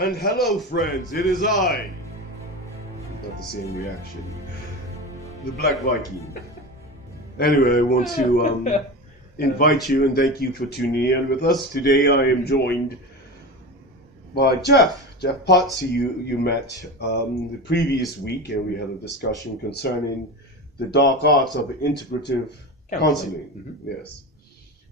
And hello, friends, it is I. Not the same reaction. The Black Viking. Anyway, I want to invite you and thank you for tuning in with us. Today I am joined by Geoff Potts, who you met the previous week, and we had a discussion concerning the dark arts of integrative counseling. Mm-hmm. Yes.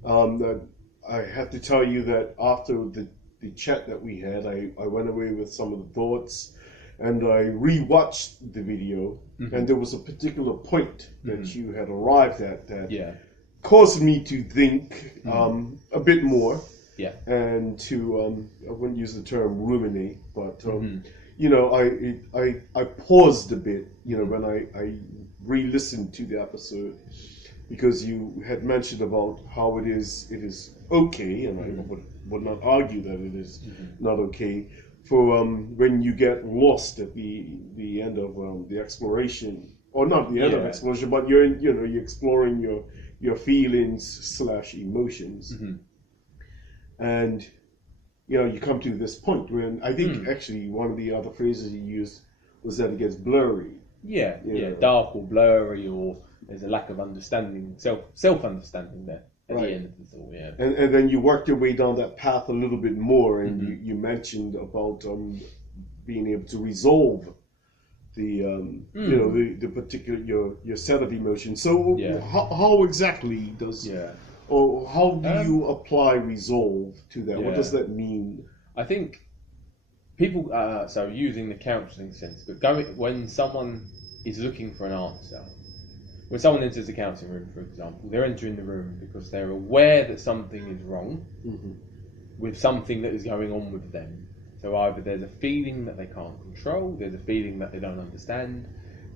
I have to tell you that after the chat that we had, I went away with some of the thoughts, and I rewatched the video, mm-hmm. and there was a particular point that mm-hmm. you had arrived at that caused me to think a bit more, and to I wouldn't use the term ruminate, but you know, I paused a bit, you know, when I re-listened to the episode, because you had mentioned about how it is okay, and I would not argue that it is not okay for when you get lost at the end of the exploration, or not the end of exploration, but you're exploring your feelings / emotions, and you come to this point when I think actually one of the other phrases you used was that it gets blurry. Dark or blurry, or there's a lack of understanding, self-understanding there at the end of the thought. And then you worked your way down that path a little bit more, and you mentioned about being able to resolve the the particular your set of emotions. So how exactly does or how do you apply resolve to that? What does that mean? I think people, so using the counselling sense, but when someone is looking for an answer, when someone enters the counselling room, for example, they're entering the room because they're aware that something is wrong with something that is going on with them. So either there's a feeling that they can't control, there's a feeling that they don't understand,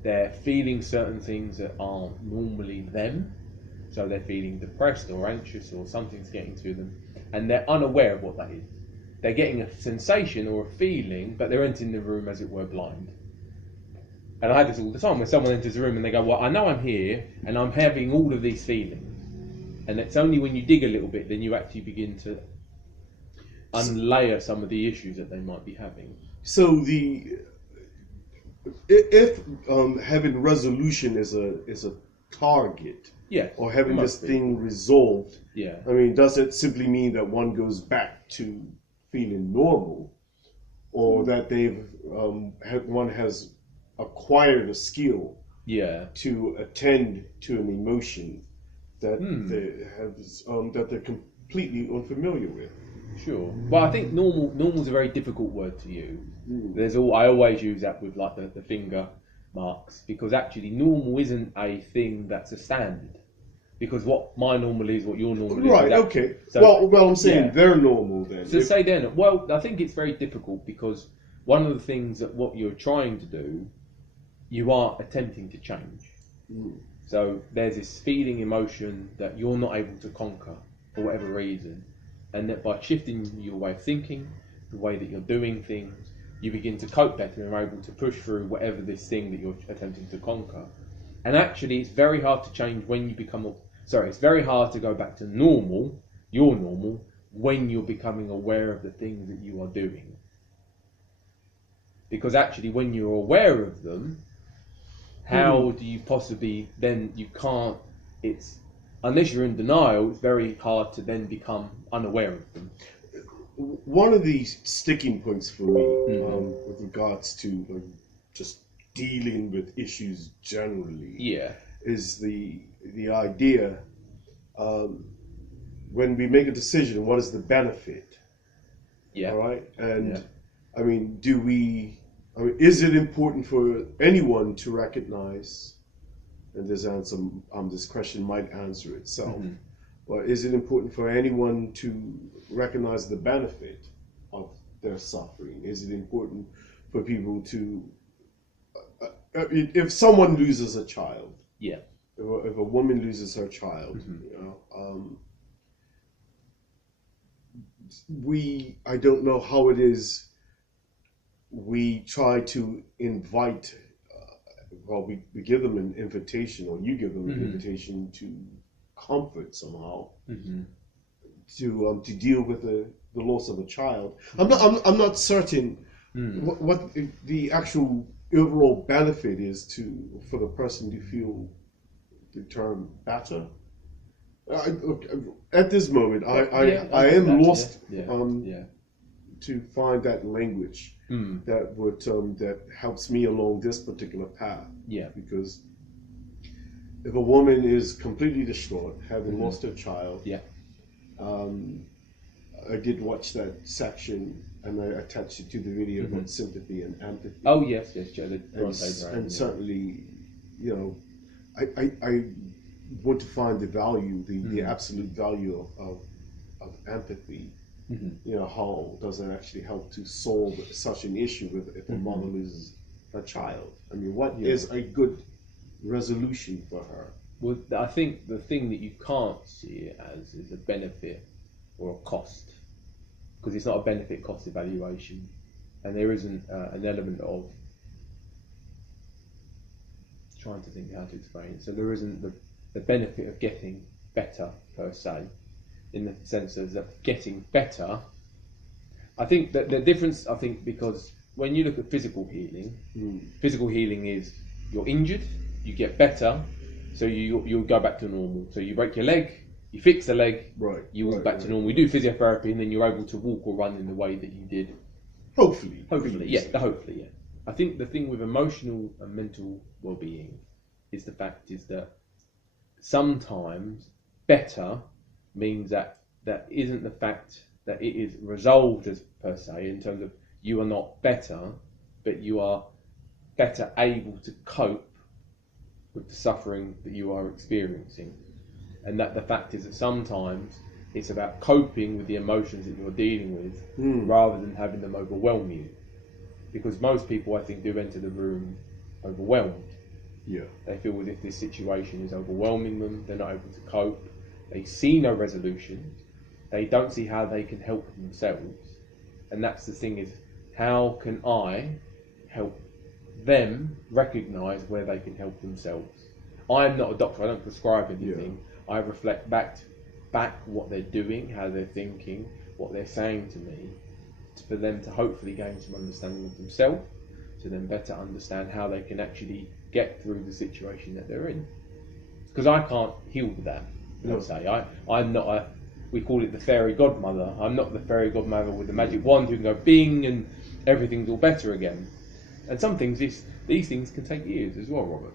they're feeling certain things that aren't normally them, so they're feeling depressed or anxious or something's getting to them, and they're unaware of what that is. They're getting a sensation or a feeling, but they're entering the room as it were blind. And I have this all the time when someone enters the room and they go, well, I know I'm here and I'm having all of these feelings. And it's only when you dig a little bit then you actually begin to unlayer some of the issues that they might be having. So if having resolution is a target, or having this thing resolved, I mean, does it simply mean that one goes back to feeling normal, or that one has acquired a skill to attend to an emotion that that they're completely unfamiliar with? Sure. Well, I think normal is a very difficult word to use. I always use that with like the finger marks, because actually normal isn't a thing that's a standard. Because what my normal is, what your normal is. Right, okay. So, well, I'm saying they're normal then. So say they're not. Well, I think it's very difficult because one of the things that what you're trying to do, you are attempting to change. So there's this feeling, emotion that you're not able to conquer for whatever reason. And that by shifting your way of thinking, the way that you're doing things, you begin to cope better and are able to push through whatever this thing that you're attempting to conquer. And actually, it's very hard to change when you become... it's very hard to go back to normal, your normal, when you're becoming aware of the things that you are doing. Because actually, when you're aware of them, how do you possibly... Then you can't... Unless you're in denial, it's very hard to then become unaware of them. One of the sticking points for me with regards to just dealing with issues generally is the idea when we make a decision, what is the benefit? All right? And I mean, is it important for anyone to recognize, and this question might answer itself, but is it important for anyone to recognize the benefit of their suffering? Is it important for people to, if someone loses a child, if a woman loses her child, I don't know how it is, we try to invite, we give them an invitation, or you give them an invitation to comfort somehow, to deal with the loss of a child. I'm not certain what the actual overall benefit is for the person to feel the term better. Look, at this moment, I am lost to find that language that would that helps me along this particular path. Yeah. Because if a woman is completely distraught, having lost her child, I did watch that section and I attached it to the video about sympathy and empathy. Oh yes, Joe. And certainly, you know, I want to find the value, the absolute value of empathy. You know, how does it actually help to solve such an issue if a mother loses a child? I mean, what is a good resolution for her? Well, I think the thing that you can't see it as is a benefit or a cost, because it's not a benefit cost evaluation, and there isn't an element of trying to think how to explain it. So there isn't the benefit of getting better per se, in the sense of that getting better. I think that the difference, because when you look at physical healing is you're injured, you get better, so you'll go back to normal. So you break your leg, you fix the leg, you walk back to normal. You do physiotherapy, and then you're able to walk or run in the way that you did. Hopefully, yeah. I think the thing with emotional and mental well-being is the fact is that sometimes better means that isn't the fact that it is resolved as per se, in terms of you are not better, but you are better able to cope with the suffering that you are experiencing. And that the fact is that sometimes it's about coping with the emotions that you're dealing with rather than having them overwhelm you. Because most people, I think, do enter the room overwhelmed. Yeah. They feel as if this situation is overwhelming them, they're not able to cope, they see no resolution, they don't see how they can help themselves. And that's the thing, is how can I help them recognise where they can help themselves? I'm not a doctor, I don't prescribe anything. I reflect back what they're doing, how they're thinking, what they're saying to me, for them to hopefully gain some understanding of themselves, to then better understand how they can actually get through the situation that they're in. Because I can't heal that. Let's say I'm not we call it the fairy godmother. I'm not the fairy godmother with the magic wand who can go bing and everything's all better again. And some things, these things can take years as well, Robert.